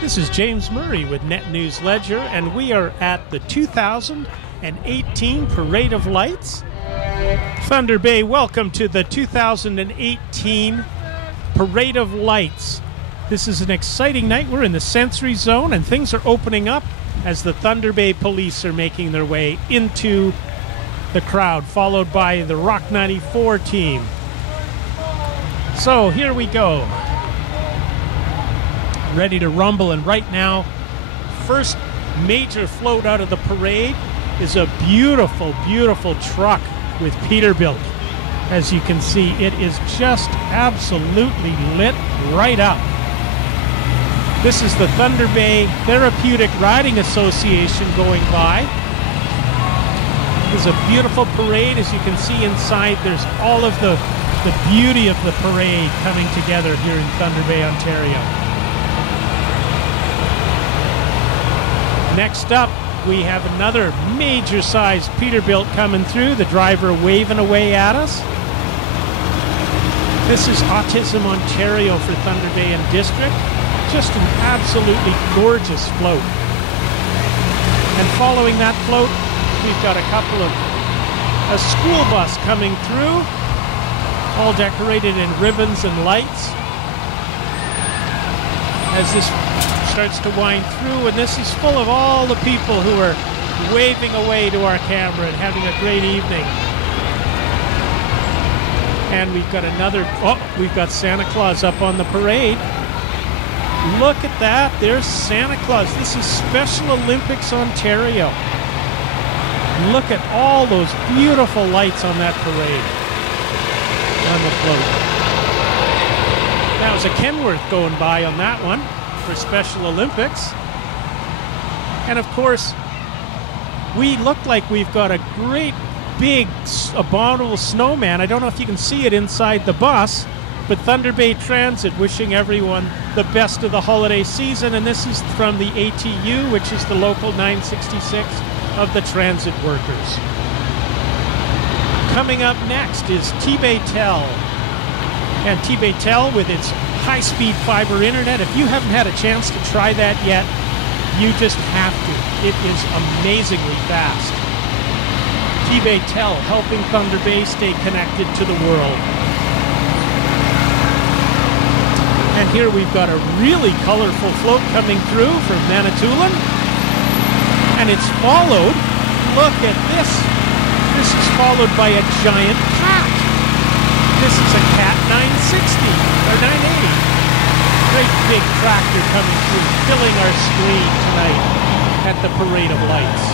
This is James Murray with Net News Ledger, and we are at the 2018 Parade of Lights. Thunder Bay, welcome to the 2018 Parade of Lights. This is an exciting night. We're in the sensory zone, and things are opening up as the Thunder Bay police are making their way into the crowd, followed by the Rock 94 team. So here we go. Ready to rumble, and right now, first major float out of the parade is a beautiful, beautiful truck with Peterbilt. As you can see, it is just absolutely lit right up. This is the Thunder Bay Theraputic Riding Association going by. This is a beautiful parade. As you can see inside, there's all of the beauty of the parade coming together here in Thunder Bay, Ontario. Next up, we have another major-sized Peterbilt coming through, the driver waving away at us. This is Autism Ontario for Thunder Bay and District. Just an absolutely gorgeous float. And following that float, we've got a school bus coming through, all decorated in ribbons and lights. As this starts to wind through, and this is full of all the people who are waving away to our camera and having a great evening. And we've got we've got Santa Claus up on the parade. Look at that, there's Santa Claus. This is Special Olympics Ontario. Look at all those beautiful lights on that parade, on the float. That was a Kenworth going by on that one for Special Olympics. And of course, we look like we've got a great big abominable snowman. I don't know if you can see it inside the bus, but Thunder Bay Transit wishing everyone the best of the holiday season. And this is from the ATU, which is the local 966 of the transit workers. Coming up next is T-Baytel. And T-Baytel with its high-speed fiber internet. If you haven't had a chance to try that yet, you just have to. It is amazingly fast. T-Baytel helping Thunder Bay stay connected to the world. And here we've got a really colorful float coming through from Manitoulin. And it's followed, look at this. This is followed by a giant cat. This is a Cat 960, or 980. Great big tractor coming through, filling our screen tonight at the Parade of Lights.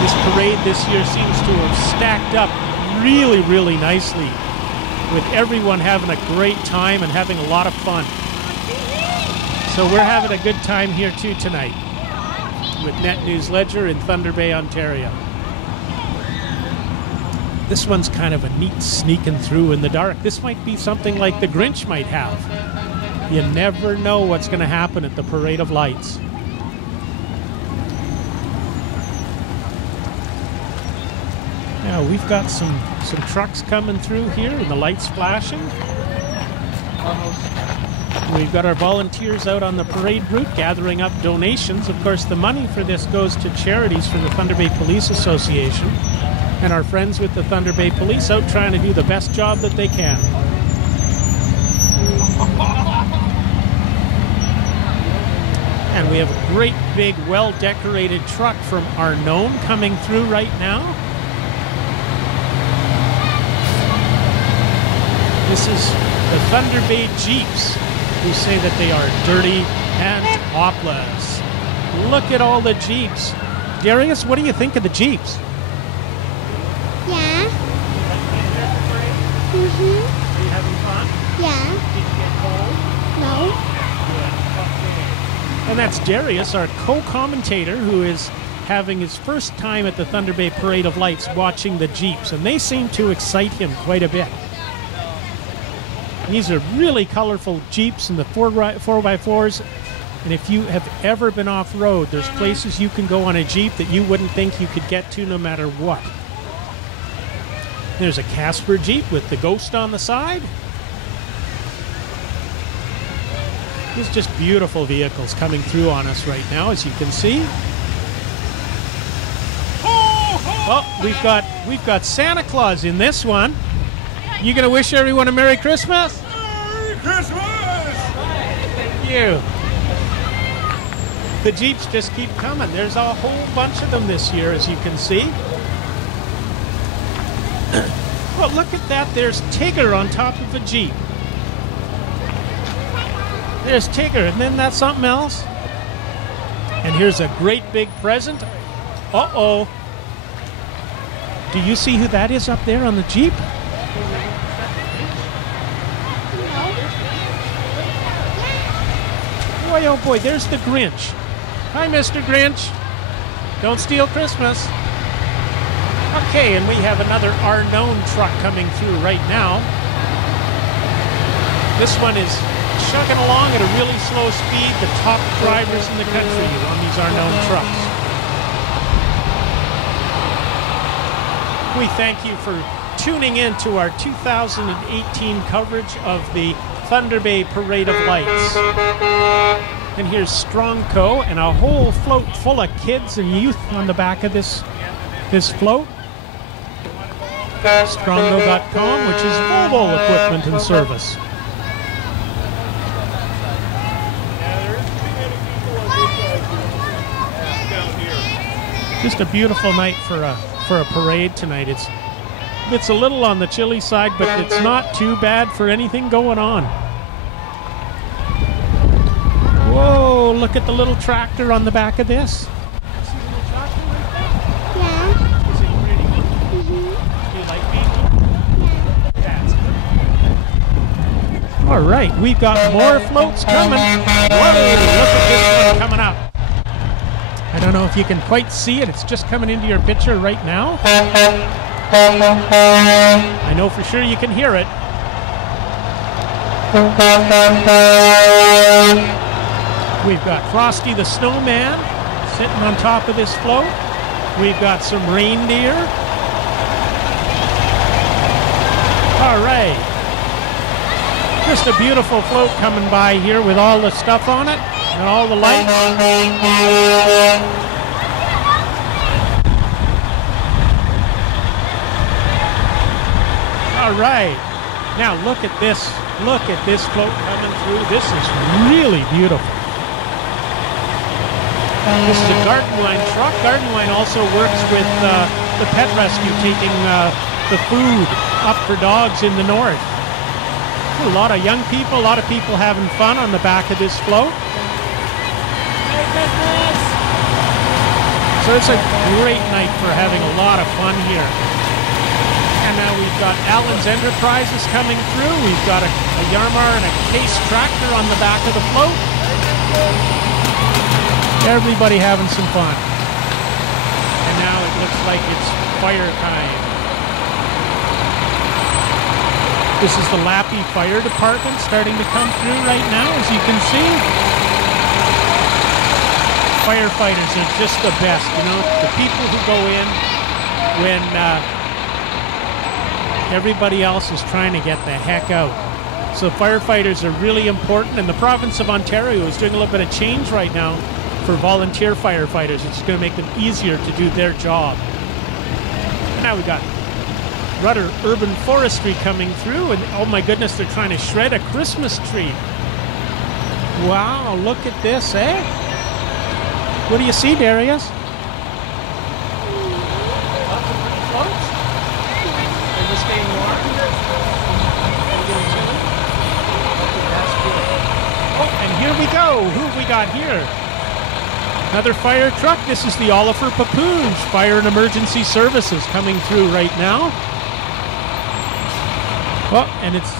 This parade this year seems to have stacked up really, really nicely, with everyone having a great time and having a lot of fun. So we're having a good time here too tonight with Net News Ledger in Thunder Bay, Ontario. This one's kind of a neat sneaking through in the dark. This might be something like the Grinch might have. You never know what's going to happen at the Parade of Lights. Now we've got some trucks coming through here and the lights flashing. We've got our volunteers out on the parade route gathering up donations. Of course, the money for this goes to charities for the Thunder Bay Police Association and our friends with the Thunder Bay Police out trying to do the best job that they can. And we have a great big well-decorated truck from Arnone coming through right now. This is the Thunder Bay Jeeps, who say that they are dirty and topless. Look at all the Jeeps. Darius, what do you think of the Jeeps? Yeah. Are you having fun? Yeah. Did you get cold? No. Good. And that's Darius, our co-commentator, who is having his first time at the Thunder Bay Parade of Lights watching the Jeeps, and they seem to excite him quite a bit. These are really colorful Jeeps and the 4x4s. And if you have ever been off-road, there's places you can go on a Jeep that you wouldn't think you could get to no matter what. There's a Casper Jeep with the ghost on the side. These are just beautiful vehicles coming through on us right now, as you can see. Oh, we've got Santa Claus in this one. You gonna wish everyone a Merry Christmas? Merry Christmas! Thank you. The Jeeps just keep coming. There's a whole bunch of them this year, as you can see. Well, look at that. There's Tigger on top of a Jeep. There's Tigger, and then that's something else. And here's a great big present. Uh-oh. Do you see who that is up there on the Jeep? Boy, oh boy, there's the Grinch. Hi, Mr. Grinch. Don't steal Christmas. Okay, and we have another Arnone truck coming through right now. This one is chugging along at a really slow speed. The top drivers in the country on these Arnone trucks. We thank you for tuning in to our 2018 coverage of the Thunder Bay Parade of Lights. And here's Strongco and a whole float full of kids and youth on the back of this float. Strongco.com, which is mobile equipment and service. Just a beautiful night for a parade tonight. It's a little on the chilly side, but it's not too bad for anything going on. Whoa, look at the little tractor on the back of this. See the little tractor right there? Yeah. Is it pretty? Mm-hmm. You like being? Yeah. That's good. All right, we've got more floats coming. Whoa, look at this one coming up. I don't know if you can quite see it. It's just coming into your picture right now. I know for sure you can hear it. We've got Frosty the Snowman sitting on top of this float. We've got some reindeer. All right. Just a beautiful float coming by here with all the stuff on it and all the lights. All right. Now look at this. Look at this float coming through. This is really beautiful. This is a Gardewine truck. Gardewine also works with the pet rescue, taking the food up for dogs in the north. A lot of young people, a lot of people having fun on the back of this float. Merry Christmas! So it's a great night for having a lot of fun here. And now we've got Allen's Enterprises coming through. We've got a Yarmar and a Case tractor on the back of the float. Everybody having some fun. And now it looks like it's fire time. This is the Lappe Fire Department starting to come through right now, as you can see. Firefighters are just the best, you know, the people who go in when everybody else is trying to get the heck out. So firefighters are really important, and the province of Ontario is doing a little bit of change right now for volunteer firefighters. It's going to make them easier to do their job. And now we got Rutter Urban Forestry coming through, and oh my goodness, they're trying to shred a Christmas tree. Wow, look at this, eh? What do you see, Darius? Lots of pretty floats. They're just staying warm. Oh, and here we go. Who have we got here? Another fire truck. This is the Oliver Paipoonge Fire and Emergency Services coming through right now. Oh, and it's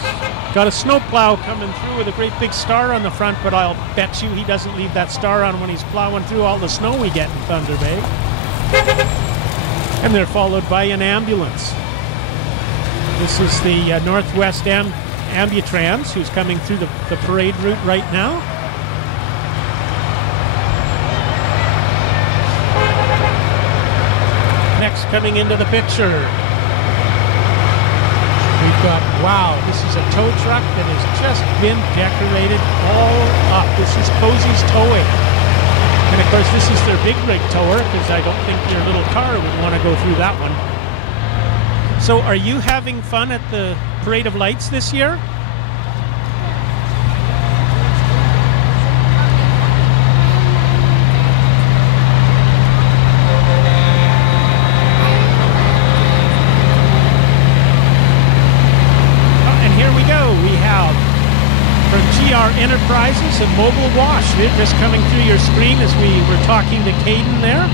got a snowplow coming through with a great big star on the front, but I'll bet you he doesn't leave that star on when he's plowing through all the snow we get in Thunder Bay. And they're followed by an ambulance. This is the Northwest Ambutrans, who's coming through the parade route right now. Next coming into the picture, we've got, wow, this is a tow truck that has just been decorated all up. This is Cozy's Towing. And of course, this is their big rig tower, because I don't think your little car would want to go through that one. So are you having fun at the Parade of Lights this year? Enterprises and Mobile Wash. They're just coming through your screen as we were talking to Caden there.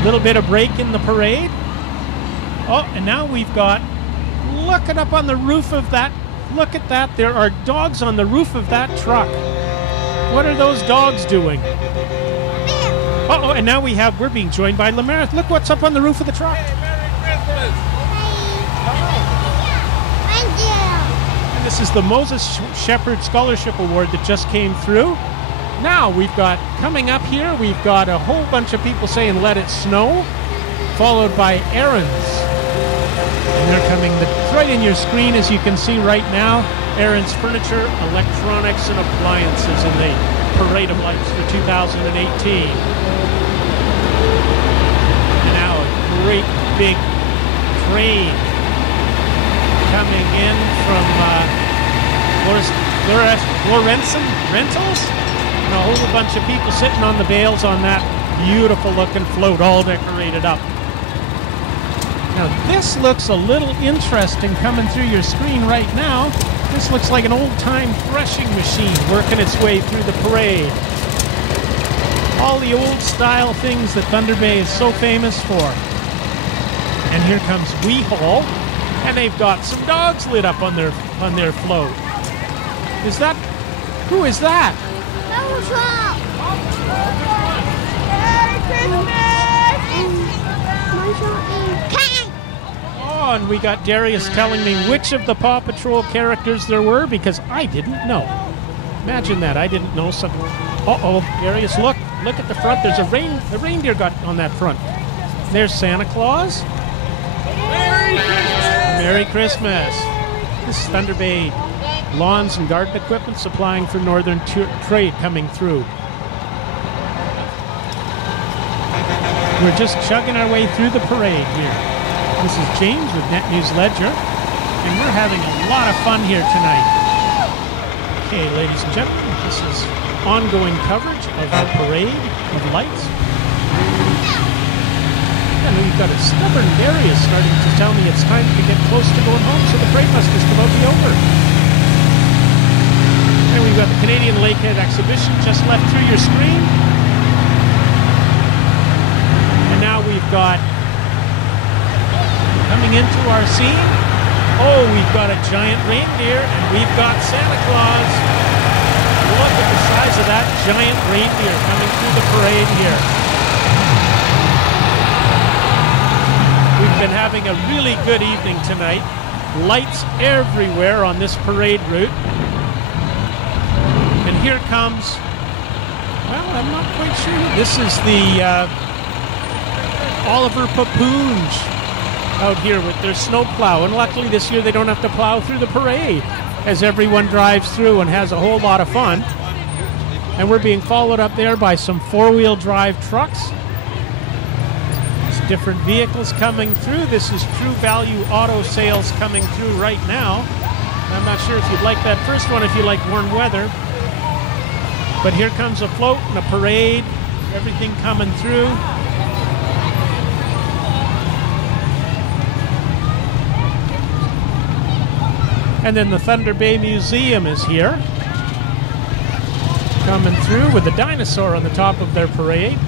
A little bit of break in the parade. Oh, and now we've got, look it up on the roof of that. Look at that. There are dogs on the roof of that truck. What are those dogs doing? Uh-oh, and now we're being joined by Lamarith. Look what's up on the roof of the truck. Hey, Merry Christmas. This is the Moses Shepherd Scholarship Award that just came through. Now we've got, coming up here, we've got a whole bunch of people saying let it snow, followed by errands. And they're coming right in your screen, as you can see right now. Aaron's Furniture, Electronics, and Appliances in the Parade of Lights for 2018. And now a great big train coming in from Lorenzen Rentals, and a whole bunch of people sitting on the bales on that beautiful looking float, all decorated up. Now this looks a little interesting coming through your screen right now. This looks like an old-time threshing machine working its way through the parade. All the old style things that Thunder Bay is so famous for. And here comes Weehall. And they've got some dogs lit up on their float. Is that, who is that? Oh, and we got Darius telling me which of the Paw Patrol characters there were, because I didn't know. Imagine that, I didn't know something. Uh-oh, Darius, look at the front. There's a reindeer got on that front. There's Santa Claus. Merry Christmas! Merry Christmas. This is Thunder Bay Lawns and Garden Equipment supplying for Northern Trade coming through. We're just chugging our way through the parade here. This is James with Net News Ledger, and we're having a lot of fun here tonight. Okay, ladies and gentlemen, this is ongoing coverage of the Parade of Lights. And we've got a stubborn Darius starting to tell me it's time to get close to going home, so the parade must just about be over. And we've got the Canadian Lakehead Exhibition just left through your screen. And now we've got, coming into our scene, oh, we've got a giant reindeer, and we've got Santa Claus. Look at the size of that giant reindeer coming through the parade here. We've been having a really good evening tonight. Lights everywhere on this parade route. And here comes, well, I'm not quite sure. This is the Oliver Paipoonge out here with their snow plow. And luckily this year they don't have to plow through the parade, as everyone drives through and has a whole lot of fun. And we're being followed up there by some four-wheel drive trucks. Different vehicles coming through. This is True Value Auto Sales coming through right now. I'm not sure if you'd like that first one if you like warm weather. But here comes a float and a parade. Everything coming through. And then the Thunder Bay Museum is here. Coming through with a dinosaur on the top of their parade.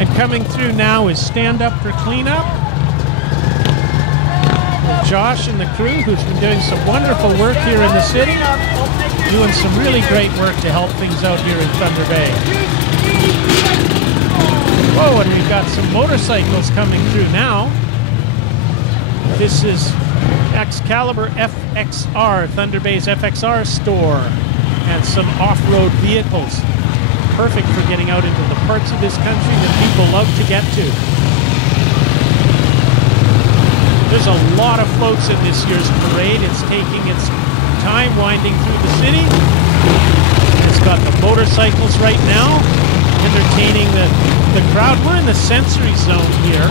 And coming through now is Stand Up for Cleanup. With Josh and the crew, who's been doing some wonderful work here in the city. Doing some really great work to help things out here in Thunder Bay. Whoa, and we've got some motorcycles coming through now. This is Excalibur FXR, Thunder Bay's FXR store. And some off-road vehicles. Perfect for getting out into the parts of this country that people love to get to. There's a lot of floats in this year's parade. It's taking its time winding through the city. It's got the motorcycles right now, entertaining the crowd. We're in the sensory zone here,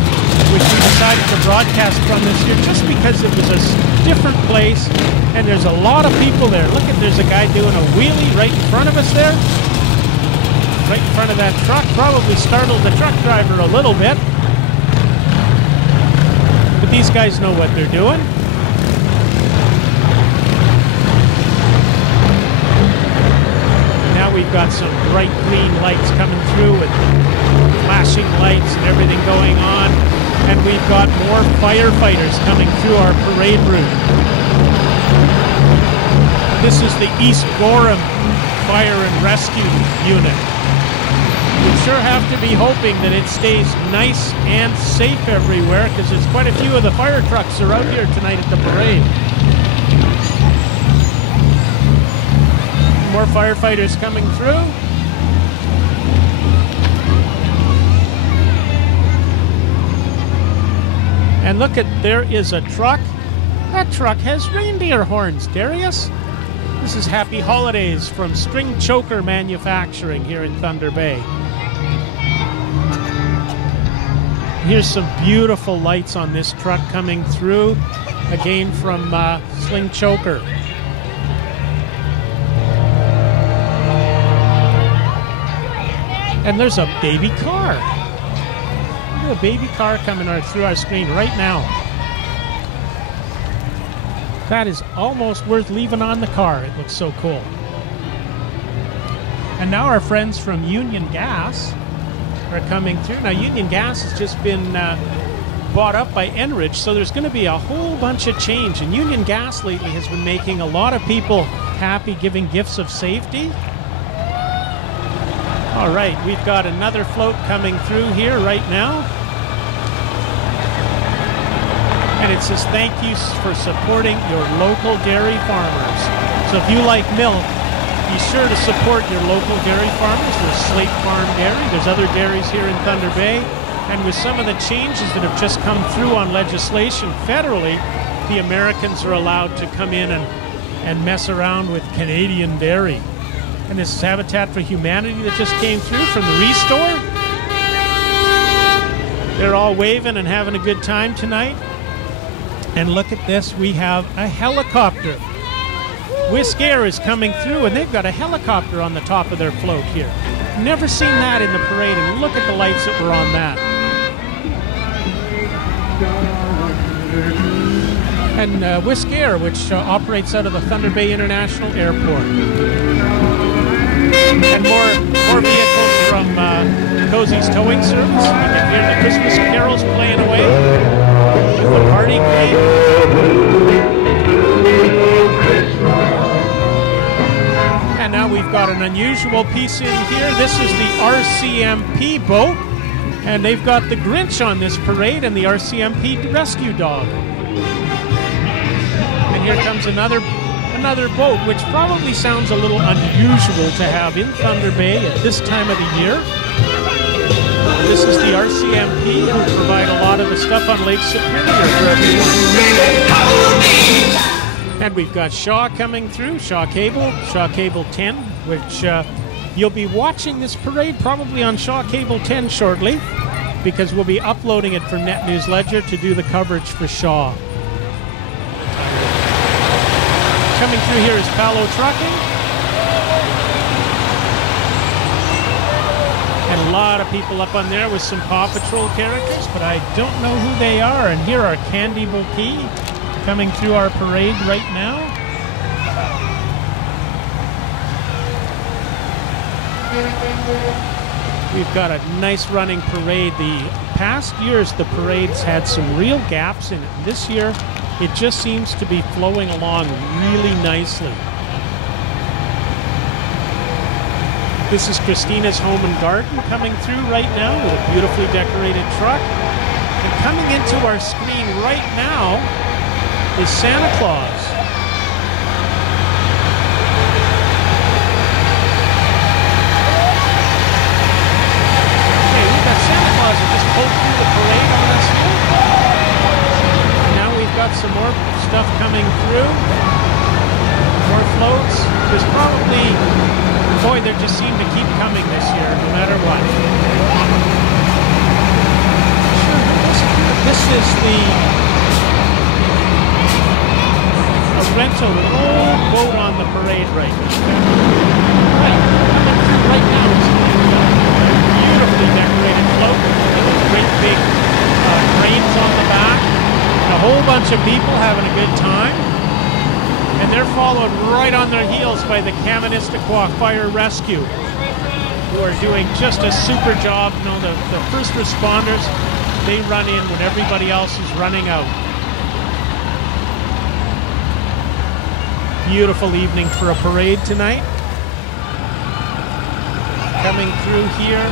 which we decided to broadcast from this year just because it was a different place, and there's a lot of people there. Look at, there's a guy doing a wheelie right in front of us there. Right in front of that truck. Probably startled the truck driver a little bit. But these guys know what they're doing. Now we've got some bright green lights coming through with flashing lights and everything going on. And we've got more firefighters coming through our parade route. This is the East Gorham Fire and Rescue Unit. We sure have to be hoping that it stays nice and safe everywhere, because there's quite a few of the fire trucks are out here tonight at the parade. More firefighters coming through. And look at, there is a truck. That truck has reindeer horns, Darius. This is Happy Holidays from String Choker Manufacturing here in Thunder Bay. Here's some beautiful lights on this truck coming through, again from Sling Choker. And there's a baby car. Look at a baby car coming through our screen right now. That is almost worth leaving on the car. It looks so cool. And now our friends from Union Gas are coming through. Now, Union Gas has just been bought up by Enridge, so there's going to be a whole bunch of change. And Union Gas lately has been making a lot of people happy, giving gifts of safety. All right, we've got another float coming through here right now. And it says, thank you for supporting your local dairy farmers. So if you like milk, be sure to support your local dairy farmers. There's Slate Farm Dairy. There's other dairies here in Thunder Bay. And with some of the changes that have just come through on legislation federally, the Americans are allowed to come in and mess around with Canadian dairy. And this is Habitat for Humanity that just came through from the Restore. They're all waving and having a good time tonight. And look at this, we have a helicopter. Wisk Air is coming through, and they've got a helicopter on the top of their float here. Never seen that in the parade, and look at the lights that were on that. And Wisk Air, which operates out of the Thunder Bay International Airport. And more vehicles from Cozy's Towing Service. You can hear the Christmas carols playing away with the party crane. And now we've got an unusual piece in here. This is the RCMP boat, and they've got the Grinch on this parade and the RCMP rescue dog. And here comes another boat, which probably sounds a little unusual to have in Thunder Bay at this time of the year. This is the RCMP, who provide a lot of the stuff on Lake Superior for everyone. And we've got Shaw coming through, Shaw Cable 10, which you'll be watching this parade probably on Shaw Cable 10 shortly, because we'll be uploading it for Net News Ledger to do the coverage for Shaw. Coming through here is Palo Trucking. And a lot of people up on there with some Paw Patrol characters, but I don't know who they are. And here are Candy Bouquet coming through our parade right now. We've got a nice running parade. The past years, the parade's had some real gaps in it. This year, it just seems to be flowing along really nicely. This is Christina's Home and Garden coming through right now with a beautifully decorated truck. And coming into our screen right now is Santa Claus. Okay, we've got Santa Claus that just pulled through the parade on us here. Now There's probably, boy, they just seem to keep coming this year, no matter what. This is a rental, an old boat on the parade right now. Right, coming through right now is a beautifully decorated float with great big cranes on the back. And a whole bunch of people having a good time. And they're followed right on their heels by the Kaministiqua Fire Rescue, who are doing just a super job. You know, the first responders, they run in when everybody else is running out. Beautiful evening for a parade tonight. Coming through here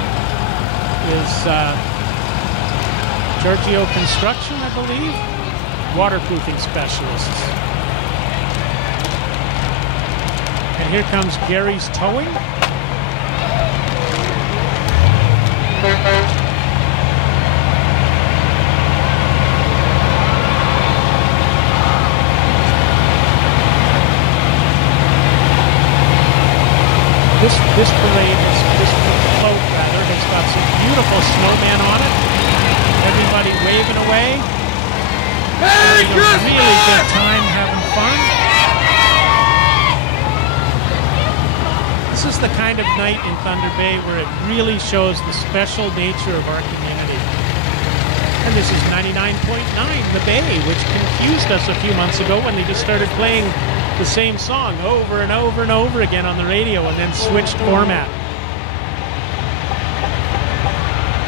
is Giorgio Construction, I believe, waterproofing specialists. And here comes Gary's Towing. This parade, this float rather, has got some beautiful snowmen on it. Everybody waving away. Having a really good time, having fun. This is the kind of night in Thunder Bay where it really shows the special nature of our community. And this is 99.9 The Bay, which confused us a few months ago when they just started playing the same song over and over and over again on the radio and then switched format.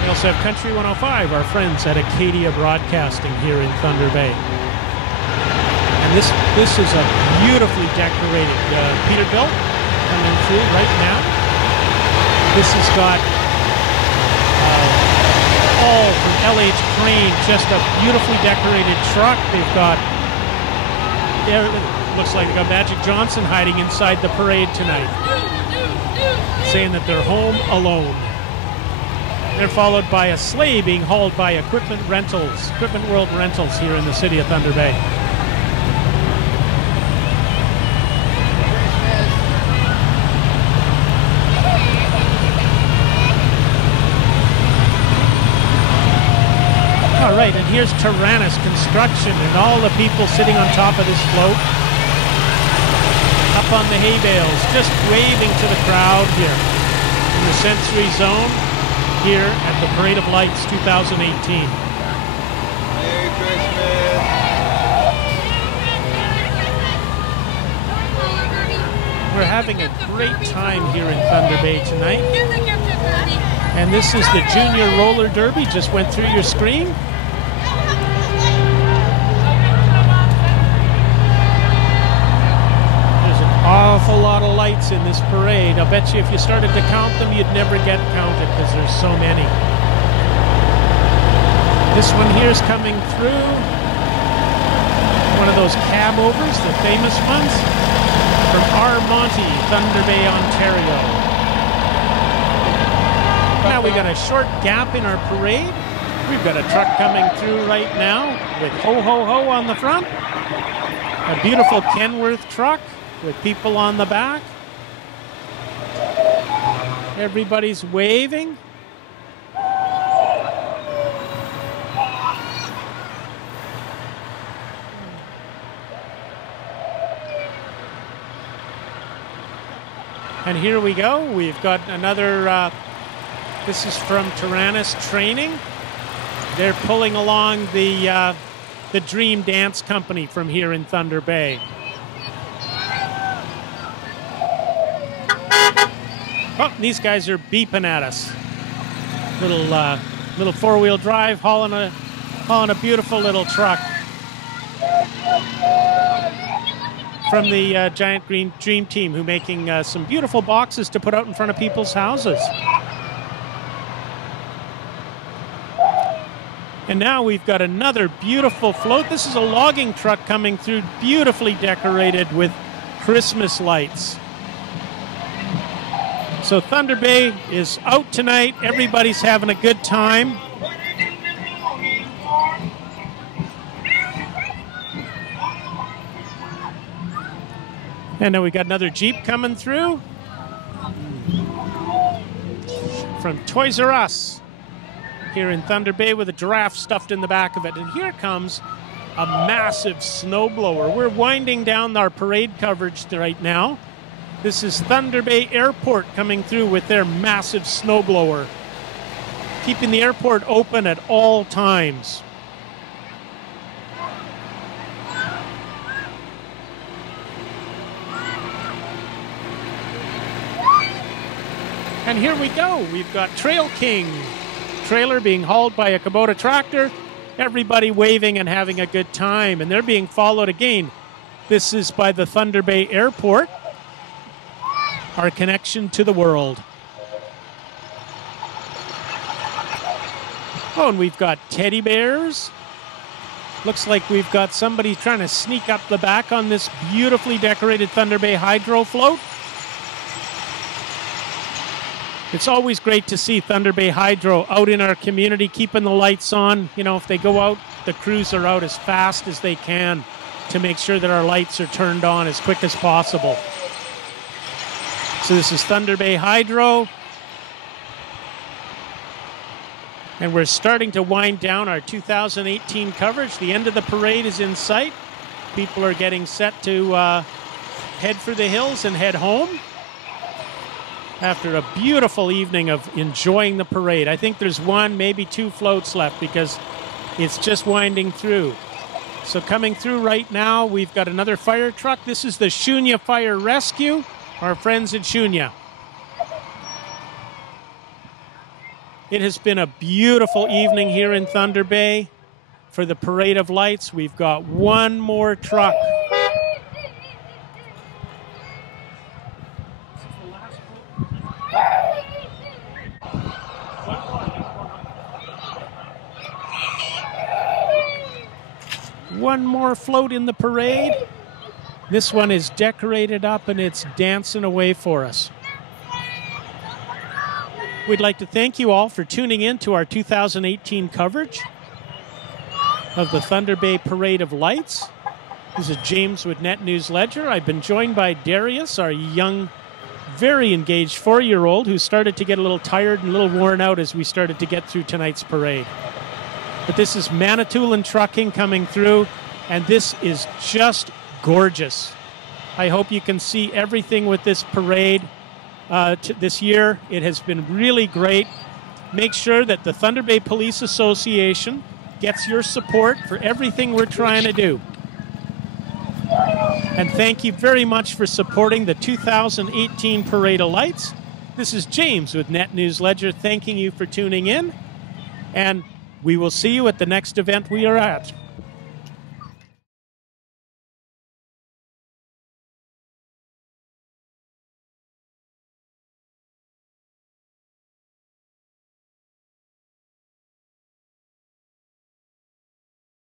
We also have Country 105, our friends at Acadia Broadcasting here in Thunder Bay. And this is a beautifully decorated Peterbilt coming through right now. This has got all from LH Crane, just a beautifully decorated truck. They've got looks like they got Magic Johnson hiding inside the parade tonight, saying that they're home alone. They're followed by a sleigh being hauled by Equipment World Rentals here in the city of Thunder Bay. All right, and here's Taranis Construction and all the people sitting on top of this float. Up on the hay bales, just waving to the crowd here in the sensory zone here at the Parade of Lights 2018. Merry Christmas. We're having a great time here in Thunder Bay tonight. And this is the Junior Roller Derby, just went through your screen. Awful lot of lights in this parade. I'll bet you if you started to count them, you'd never get counted because there's so many. This one here is coming through. One of those cab overs, the famous ones, from Arnone, Thunder Bay, Ontario. Now we got a short gap in our parade. We've got a truck coming through right now with Ho Ho Ho on the front. A beautiful Kenworth truck with people on the back. Everybody's waving. And here we go. We've got another, this is from Taranis Training. They're pulling along the Dream Dance Company from here in Thunder Bay. Oh, these guys are beeping at us. Little four-wheel drive hauling a beautiful little truck from the Giant Green Dream Team, who making some beautiful boxes to put out in front of people's houses. And now we've got another beautiful float. This is a logging truck coming through, beautifully decorated with Christmas lights. So Thunder Bay is out tonight. Everybody's having a good time. And then we got another Jeep coming through from Toys R Us here in Thunder Bay with a giraffe stuffed in the back of it. And here comes a massive snowblower. We're winding down our parade coverage right now. This is Thunder Bay Airport coming through with their massive snowblower, keeping the airport open at all times. And here we go. We've got Trail King trailer being hauled by a Kubota tractor. Everybody waving and having a good time. And they're being followed again. This is by the Thunder Bay Airport, our connection to the world. Oh, and we've got teddy bears. Looks like we've got somebody trying to sneak up the back on this beautifully decorated Thunder Bay Hydro float. It's always great to see Thunder Bay Hydro out in our community, keeping the lights on. You know, if they go out, the crews are out as fast as they can to make sure that our lights are turned on as quick as possible. So this is Thunder Bay Hydro. And we're starting to wind down our 2018 coverage. The end of the parade is in sight. People are getting set to head for the hills and head home after a beautiful evening of enjoying the parade. I think there's one, maybe two floats left because it's just winding through. So coming through right now, we've got another fire truck. This is the Shuniah Fire Rescue, our friends at Shuniah. It has been a beautiful evening here in Thunder Bay for the Parade of Lights. We've got one more truck. One more float in the parade. This one is decorated up and it's dancing away for us. We'd like to thank you all for tuning in to our 2018 coverage of the Thunder Bay Parade of Lights. This is James with Net News Ledger. I've been joined by Darius, our young, very engaged 4-year-old who started to get a little tired and a little worn out as we started to get through tonight's parade. But this is Manitoulin Trucking coming through, and this is just gorgeous. I hope you can see everything with this parade this year. It has been really great. Make sure that the Thunder Bay Police Association gets your support for everything we're trying to do. And thank you very much for supporting the 2018 Parade of Lights. This is James with Net News Ledger thanking you for tuning in. And we will see you at the next event we are at.